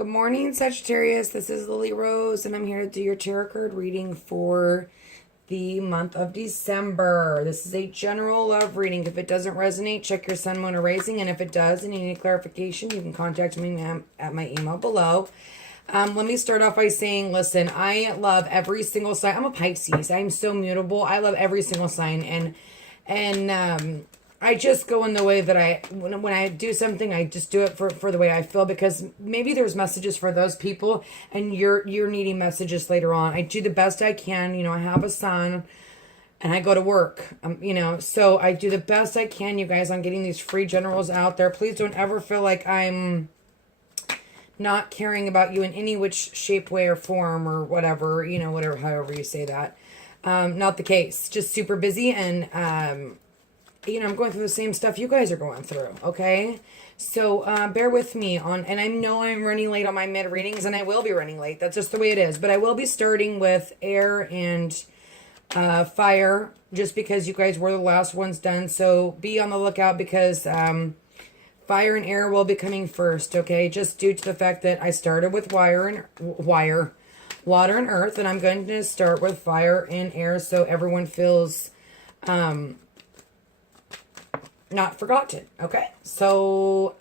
Good morning, Sagittarius. This is Lily Rose, and I'm here to do your tarot card reading for the month of December. This is a general love reading. If it doesn't resonate, check your sun, moon, or rising, and if it does and you need clarification, you can contact me at my email below. Let me start off by saying, listen, I love every single sign. I'm a Pisces. I'm so mutable. I love every single sign, and I just go in the way that when I do something, I just do it for the way I feel, because maybe there's messages for those people and you're needing messages later on. I do the best I can. I have a son and I go to work, so I do the best I can, you guys, on getting these free generals out there. Please don't ever feel like I'm not caring about you in any which shape, way, or form, or whatever, however you say that. Not the case. Just super busy, and I'm going through the same stuff you guys are going through, okay? So bear with me and I know I'm running late on my mid readings, and I will be running late. That's just the way it is. But I will be starting with air and fire, just because you guys were the last ones done. So be on the lookout, because fire and air will be coming first, okay? Just due to the fact that I started with water and earth, and I'm going to start with fire and air, so everyone feels not forgotten, okay? So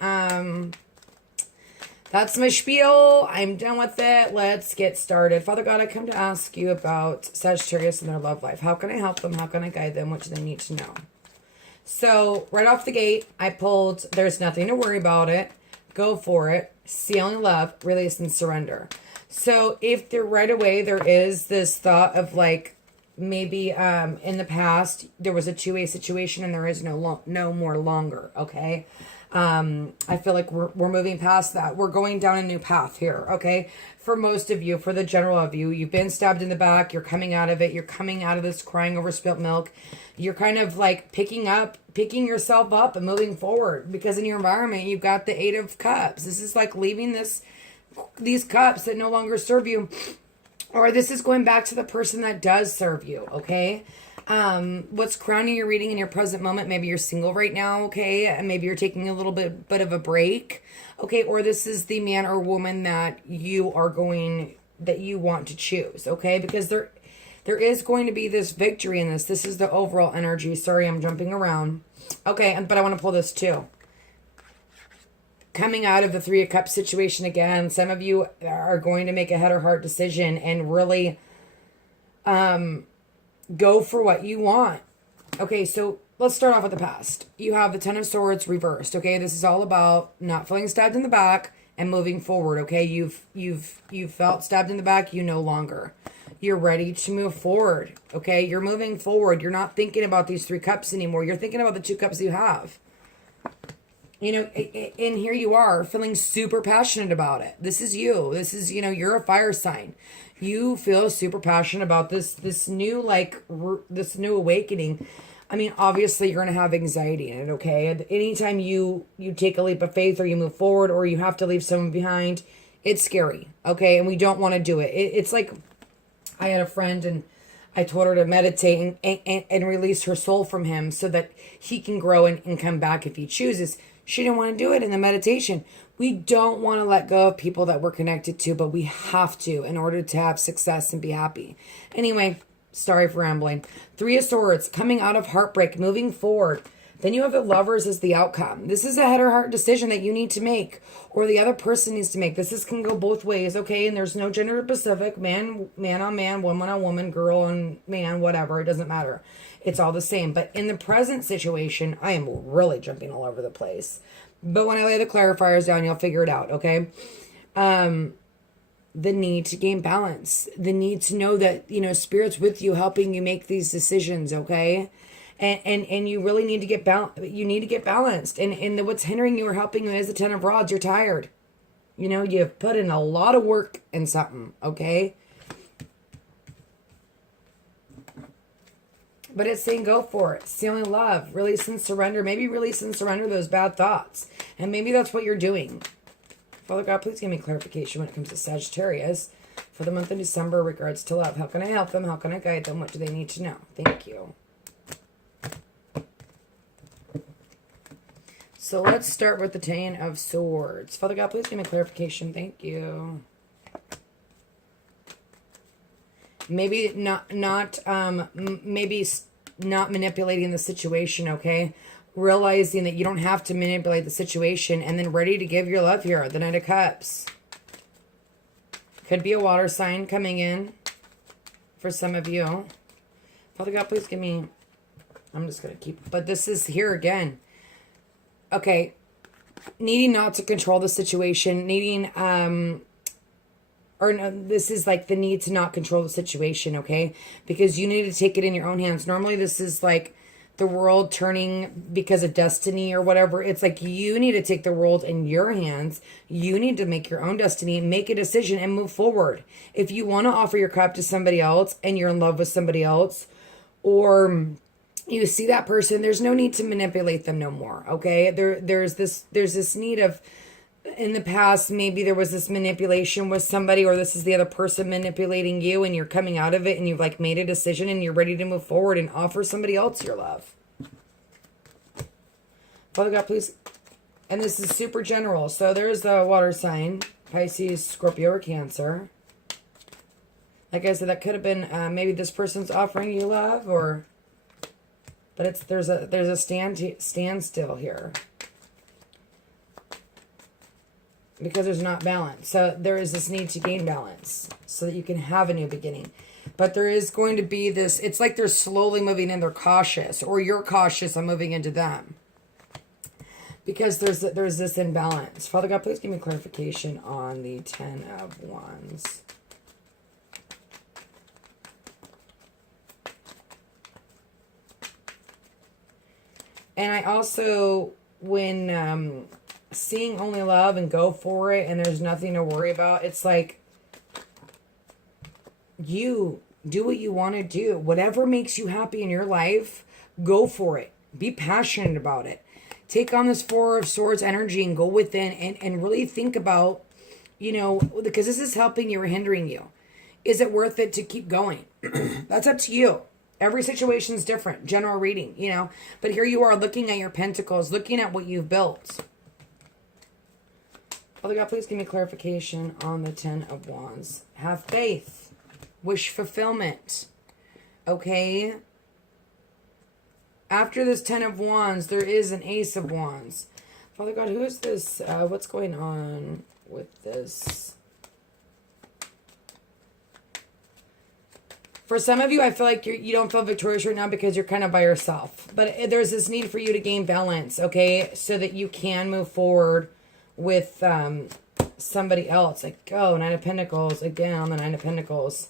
that's my spiel. I'm done with it. Let's get started. Father God, I come to ask you about Sagittarius and their love life. How can I help them? How can I guide them? What do they need to know? So right off the gate, I pulled, there's nothing to worry about it. Go for it. See only love, release, and surrender. So if right away there is this thought of like, maybe in the past there was a two-way situation and there is no more longer, okay? I feel like we're moving past that. We're going down a new path here, okay? For most of you, for the general of you, you've been stabbed in the back, you're coming out of it, you're coming out of this crying over spilt milk. You're kind of like picking yourself up and moving forward, because in your environment you've got the Eight of Cups. This is like leaving these cups that no longer serve you. Or this is going back to the person that does serve you, okay? What's crowning your reading in your present moment? Maybe you're single right now, okay? And maybe you're taking a little bit of a break, okay? Or this is the man or woman that you want to choose, okay? Because there is going to be this victory in this. This is the overall energy. Sorry, I'm jumping around. Okay, but I want to pull this too. Coming out of the Three of Cups situation again, some of you are going to make a head or heart decision and really go for what you want. Okay, so let's start off with the past. You have the Ten of Swords reversed, okay? This is all about not feeling stabbed in the back and moving forward, okay? You've felt stabbed in the back, you no longer. You're ready to move forward, okay? You're moving forward. You're not thinking about these Three Cups anymore. You're thinking about the Two Cups you have. And here you are feeling super passionate about it. This is you. This is, you're a fire sign. You feel super passionate about this new awakening. I mean, obviously you're going to have anxiety in it, okay? Anytime you take a leap of faith, or you move forward, or you have to leave someone behind, it's scary, okay? And we don't want to do it. It's like, I had a friend and I told her to meditate and release her soul from him so that he can grow and come back if he chooses. She didn't want to do it in the meditation. We don't want to let go of people that we're connected to, but we have to in order to have success and be happy. Anyway, sorry for rambling. Three of Swords, coming out of heartbreak, moving forward. Then you have the Lovers as the outcome. This is a head or heart decision that you need to make, or the other person needs to make. This can go both ways, okay? And there's no gender specific, man on man, woman on woman, girl on man, whatever. It doesn't matter. It's all the same. But in the present situation, I am really jumping all over the place. But when I lay the clarifiers down, you'll figure it out, okay? The need to gain balance. The need to know that, Spirit's with you, helping you make these decisions, okay? And you really need to get you need to get balanced. And what's hindering you or helping you is the Ten of Rods. You're tired. You've put in a lot of work in something, okay? But it's saying go for it. See only love. Release and surrender. Maybe release and surrender those bad thoughts. And maybe that's what you're doing. Father God, please give me clarification when it comes to Sagittarius for the month of December regards to love. How can I help them? How can I guide them? What do they need to know? Thank you. So let's start with the Ten of Swords. Father God, please give me clarification. Thank you. Maybe not manipulating the situation, okay? Realizing that you don't have to manipulate the situation, and then ready to give your love here. The Knight of Cups. Could be a water sign coming in for some of you. Father God, please give me... I'm just going to keep... But this is here again. Okay. Needing not to control the situation. Needing... Or no, this is like the need to not control the situation, okay? Because you need to take it in your own hands. Normally this is like the world turning because of destiny or whatever. It's like you need to take the world in your hands. You need to make your own destiny, make a decision, and move forward. If you want to offer your cup to somebody else and you're in love with somebody else, or you see that person, there's no need to manipulate them no more, okay? There's this need of... In the past, maybe there was this manipulation with somebody, or this is the other person manipulating you, and you're coming out of it and you've like made a decision and you're ready to move forward and offer somebody else your love. Father God, please. And this is super general. So there's the water sign, Pisces, Scorpio, or Cancer. Like I said, that could have been maybe this person's offering you love, or, but there's a standstill here. Because there's not balance. So there is this need to gain balance so that you can have a new beginning. But there is going to be this, it's like they're slowly moving in, they're cautious, or you're cautious on moving into them. Because there's this imbalance. Father God, please give me clarification on the Ten of Wands. And I also, when... seeing only love and go for it and there's nothing to worry about, it's like you do what you want to do. Whatever makes you happy in your life, go for it. Be passionate about it. Take on this Four of Swords energy and go within and really think about, you know, because this is helping you or hindering you. Is it worth it to keep going? That's up to you. Every situation is different. General reading, you know. But here you are looking at your pentacles, looking at what you've built. Father God, please give me clarification on the Ten of Wands. Have faith. Wish fulfillment. Okay? After this Ten of Wands, there is an Ace of Wands. Father God, who is this? What's going on with this? For some of you, I feel like you don't feel victorious right now because you're kind of by yourself. But there's this need for you to gain balance, okay? So that you can move forward with somebody else. Like, oh, Nine of Pentacles. Again, on the Nine of Pentacles.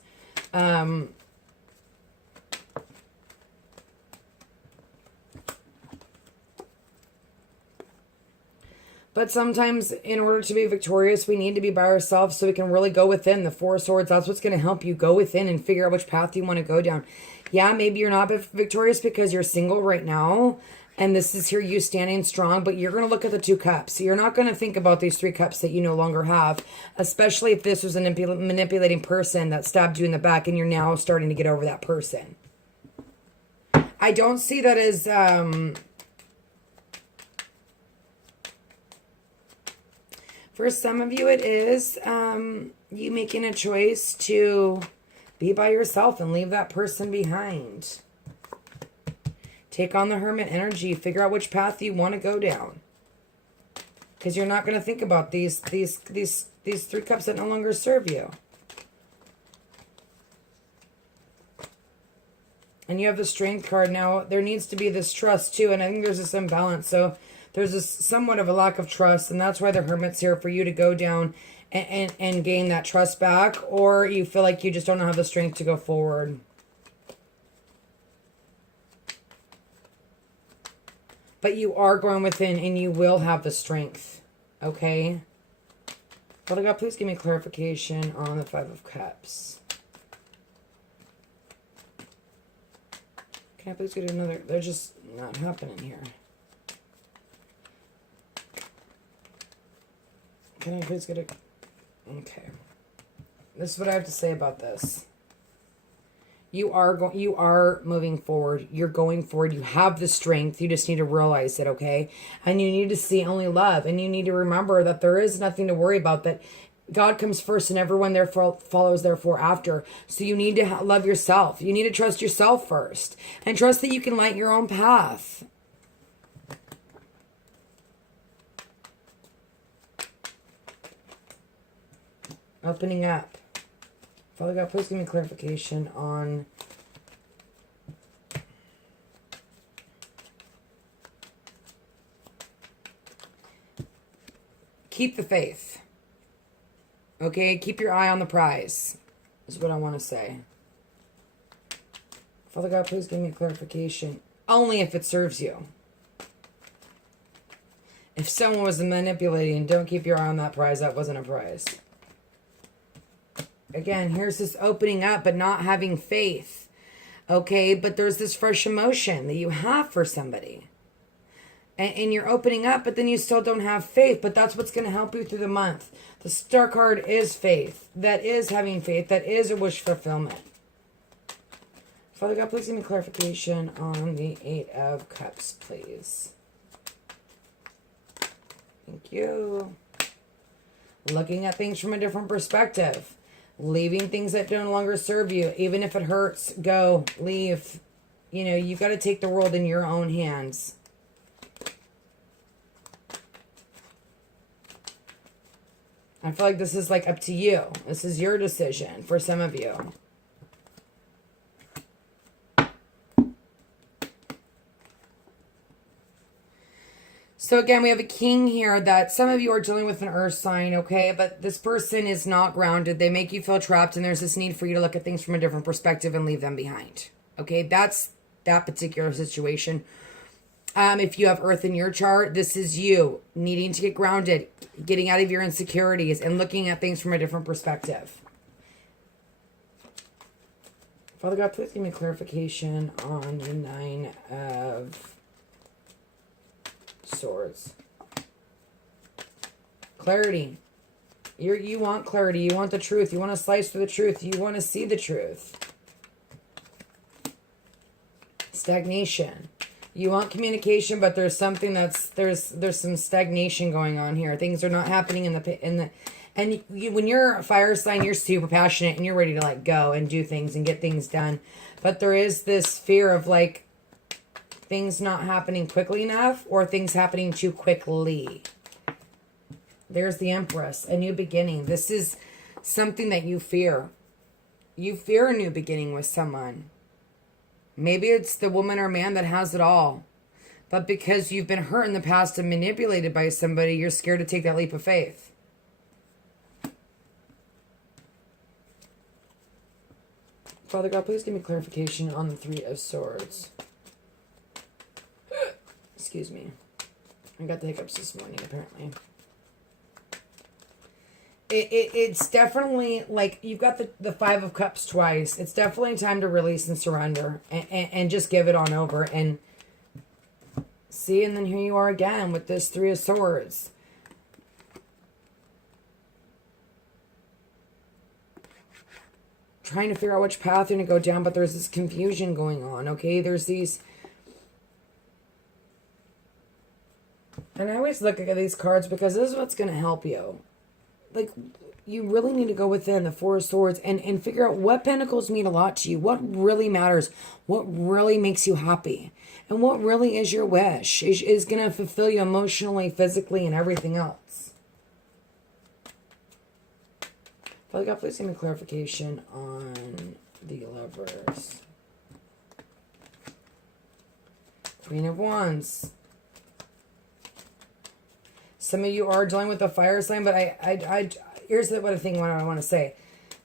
But sometimes in order to be victorious, we need to be by ourselves so we can really go within. The Four of Swords, that's what's going to help you go within and figure out which path you want to go down. Yeah, maybe you're not victorious because you're single right now. And this is here you standing strong, but you're going to look at the Two Cups. You're not going to think about these Three Cups that you no longer have, especially if this was a manipulating person that stabbed you in the back and you're now starting to get over that person. I don't see that as... for some of you, it is you making a choice to be by yourself and leave that person behind. Take on the Hermit energy. Figure out which path you want to go down. Because you're not going to think about these Three Cups that no longer serve you. And you have the Strength card. Now, there needs to be this trust too. And I think there's this imbalance. So there's this somewhat of a lack of trust. And that's why the Hermit's here, for you to go down and gain that trust back. Or you feel like you just don't have the strength to go forward. But you are going within and you will have the strength. Okay? Father God, please give me clarification on the Five of Cups. Can I please get another? They're just not happening here. Can I please get a... Okay. This is what I have to say about this. You are moving forward. You're going forward. You have the strength. You just need to realize it, okay? And you need to see only love. And you need to remember that there is nothing to worry about, that God comes first and everyone therefore follows therefore after. So you need to love yourself. You need to trust yourself first. And trust that you can light your own path. Opening up. Father God, please give me clarification on keep the faith. Okay, keep your eye on the prize is what I want to say. Father God, please give me clarification. Only if it serves you. If someone was manipulating, don't keep your eye on that prize. That wasn't a prize. Again, here's this opening up, but not having faith. Okay, but there's this fresh emotion that you have for somebody. And you're opening up, but then you still don't have faith. But that's what's going to help you through the month. The Star card is faith. That is having faith. That is a wish fulfillment. Father God, please give me clarification on the 8 of Cups, please. Thank you. Looking at things from a different perspective. Leaving things that no longer serve you. Even if it hurts, go, leave. You know, you've got to take the world in your own hands. I feel like this is like up to you. This is your decision for some of you. So again, we have a king here that some of you are dealing with an earth sign, okay? But this person is not grounded. They make you feel trapped, and there's this need for you to look at things from a different perspective and leave them behind, okay? That's that particular situation. If you have earth in your chart, this is you needing to get grounded, getting out of your insecurities, and looking at things from a different perspective. Father God, please give me clarification on the 9 of Swords. Clarity. You want clarity. You want the truth. You want to slice through the truth. You want to see the truth. Stagnation. You want communication, but there's something there's some stagnation going on here. Things are not happening and when you're a fire sign, you're super passionate and you're ready to like go and do things and get things done. But there is this fear of like things not happening quickly enough or things happening too quickly. There's the Empress, a new beginning. This is something that you fear. You fear a new beginning with someone. Maybe it's the woman or man that has it all. But because you've been hurt in the past and manipulated by somebody, you're scared to take that leap of faith. Father God, please give me clarification on the 3 of Swords. Excuse me. I got the hiccups this morning, apparently. It's definitely, like, you've got the 5 of Cups twice. It's definitely time to release and surrender. And just give it on over. And see, and then here you are again with this 3 of Swords. Trying to figure out which path you're going to go down, but there's this confusion going on, okay? There's these... And I always look at these cards because this is what's going to help you. Like, you really need to go within the 4 of Swords and figure out what pentacles mean a lot to you. What really matters. What really makes you happy. And what really is your wish. Is going to fulfill you emotionally, physically, and everything else. Father God, please give me clarification on the Lovers. Queen of Wands. Some of you are dealing with a fire sign, but here's what I want to say.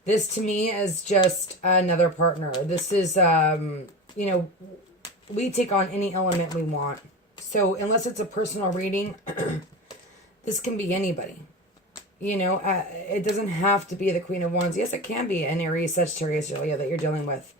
This to me is just another partner. This is, you know, we take on any element we want. So unless it's a personal reading, this can be anybody. You know, it doesn't have to be the Queen of Wands. Yes, it can be an Aries, Sagittarius, Julia that you're dealing with.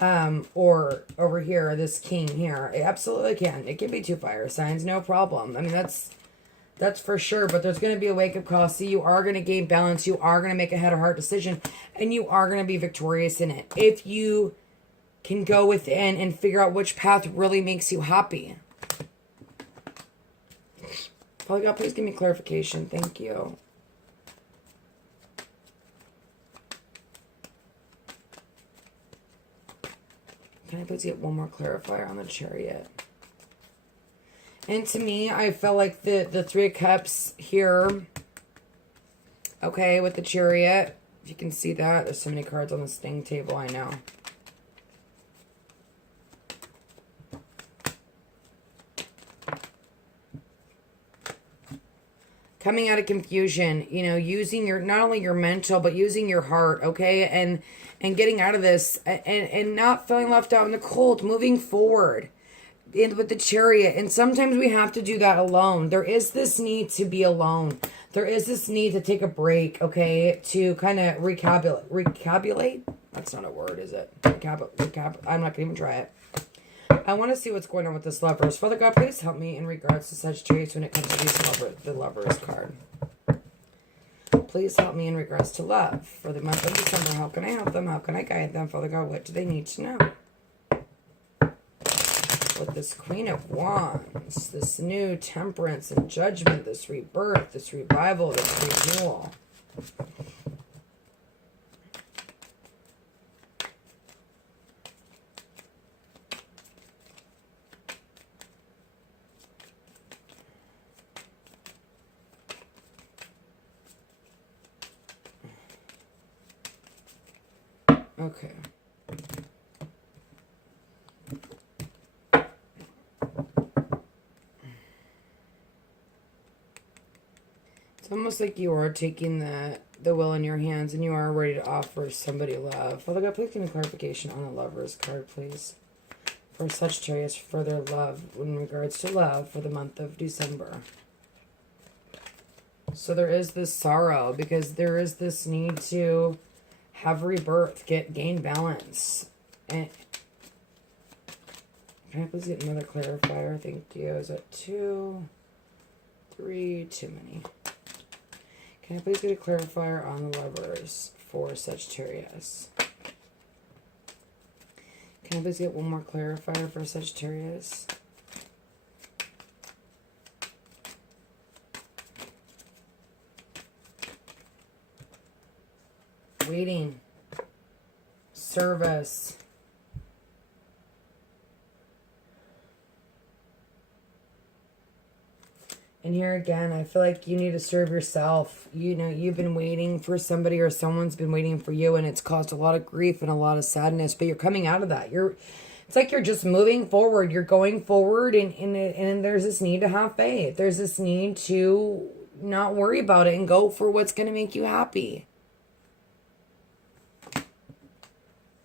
Or over here, this King here. It absolutely can. It can be 2 fire signs, no problem. I mean, that's for sure, but there's going to be a wake-up call. See, you are going to gain balance. You are going to make a head or heart decision, and you are going to be victorious in it. If you can go within and figure out which path really makes you happy. Father God, please give me clarification. Thank you. Can I please get one more clarifier on the Chariot? And to me, I felt like the Three of Cups here, okay, with the Chariot. If you can see that, there's so many cards on the sting table, I know. Coming out of confusion, you know, using your, not only your mental, but using your heart, okay? And getting out of this and not feeling left out in the cold, moving forward with the Chariot. And sometimes we have to do that alone. There is this need to be alone. There is this need to take a break, okay? To kind of recabulate? That's not a word, is it? I'm not going to even try it. I want to see what's going on with this Lovers. Father God, please help me in regards to Sagittarius when it comes to the Lovers card. Please help me in regards to love. For the month of December, how can I help them? How can I guide them? Father God, what do they need to know? With this Queen of Wands, this new temperance and judgment, this rebirth, this revival, this renewal. Okay. It's almost like you are taking the will in your hands and you are ready to offer somebody love. Father God, please give me clarification on the Lovers card, please. For Sagittarius, for their love, in regards to love for the month of December. So there is this sorrow because there is this need to have rebirth, gain balance. And can I please get another clarifier? Thank you. Is that 2, 3, too many? Can I please get a clarifier on the Lovers for Sagittarius? Can I please get one more clarifier for Sagittarius? Waiting. Service. And here again, I feel like you need to serve yourself. You know, you've been waiting for somebody or someone's been waiting for you and it's caused a lot of grief and a lot of sadness, but you're coming out of that. It's like you're just moving forward. You're going forward and there's this need to have faith. There's this need to not worry about it and go for what's going to make you happy.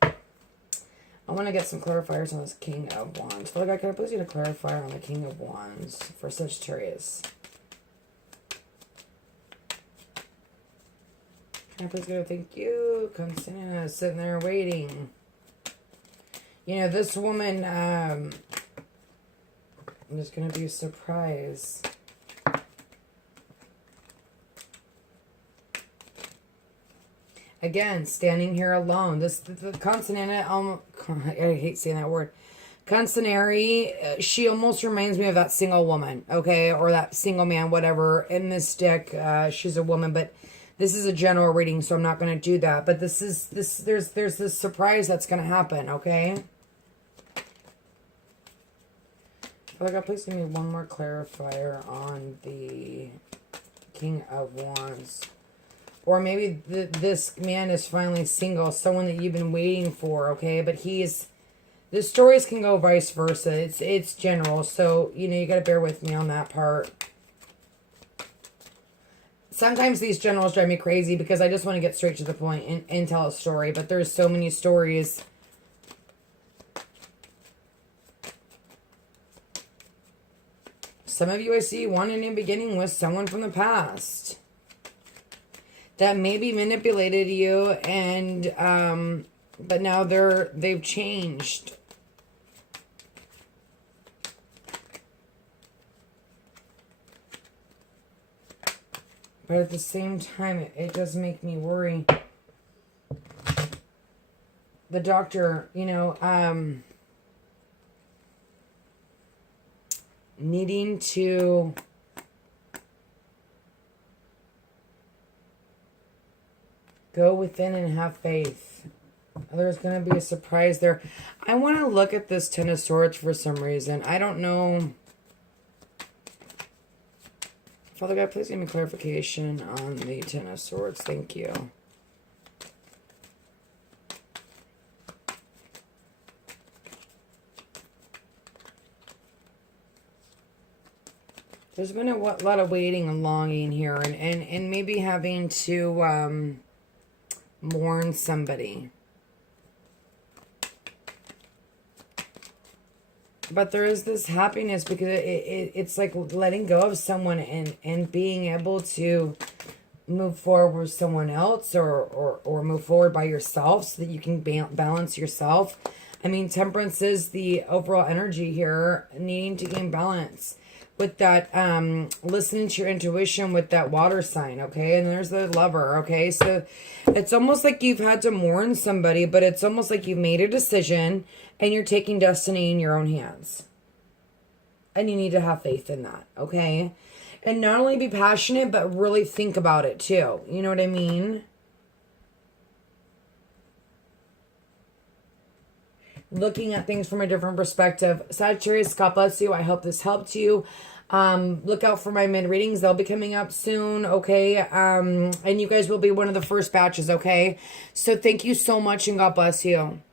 I want to get some clarifiers on this King of Wands. Father God, can I please get a clarifier on the King of Wands for Sagittarius? Can I please get a thank you? Constantina is sitting there waiting. You know, this woman, I'm just going to be a surprise. Again, standing here alone. The Constantina, I hate saying that word. Constanary, she almost reminds me of that single woman, okay? Or that single man, whatever. In this deck, she's a woman, but this is a general reading, so I'm not going to do that. But there's this surprise that's going to happen, okay? Father God, please give me one more clarifier on the King of Wands. Or maybe this man is finally single, someone that you've been waiting for, okay? But the stories can go vice versa. It's general, so, you know, you got to bear with me on that part. Sometimes these generals drive me crazy because I just want to get straight to the point and tell a story. But there's so many stories. Some of you I see wanting in beginning with someone from the past that maybe manipulated you and but now they've changed. But at the same time, it does make me worry. the doctor, you know, needing to go within and have faith. There's going to be a surprise there. I want to look at this Ten of Swords for some reason. I don't know. Father God, please give me clarification on the Ten of Swords. Thank you. There's been a lot of waiting and longing here, and maybe having to mourn somebody. But there is this happiness because it's like letting go of someone and being able to move forward with someone else or move forward by yourself so that you can balance yourself. I mean, temperance is the overall energy here, needing to gain balance. With that, listening to your intuition with that water sign, okay? And there's the Lover, okay? So it's almost like you've had to mourn somebody, but it's almost like you've made a decision and you're taking destiny in your own hands. And you need to have faith in that, okay? And not only be passionate, but really think about it too. You know what I mean? Looking at things from a different perspective. Sagittarius, God bless you. I hope this helped you. Look out for my mid readings. They'll be coming up soon, okay? And you guys will be one of the first batches, okay? So thank you so much and God bless you.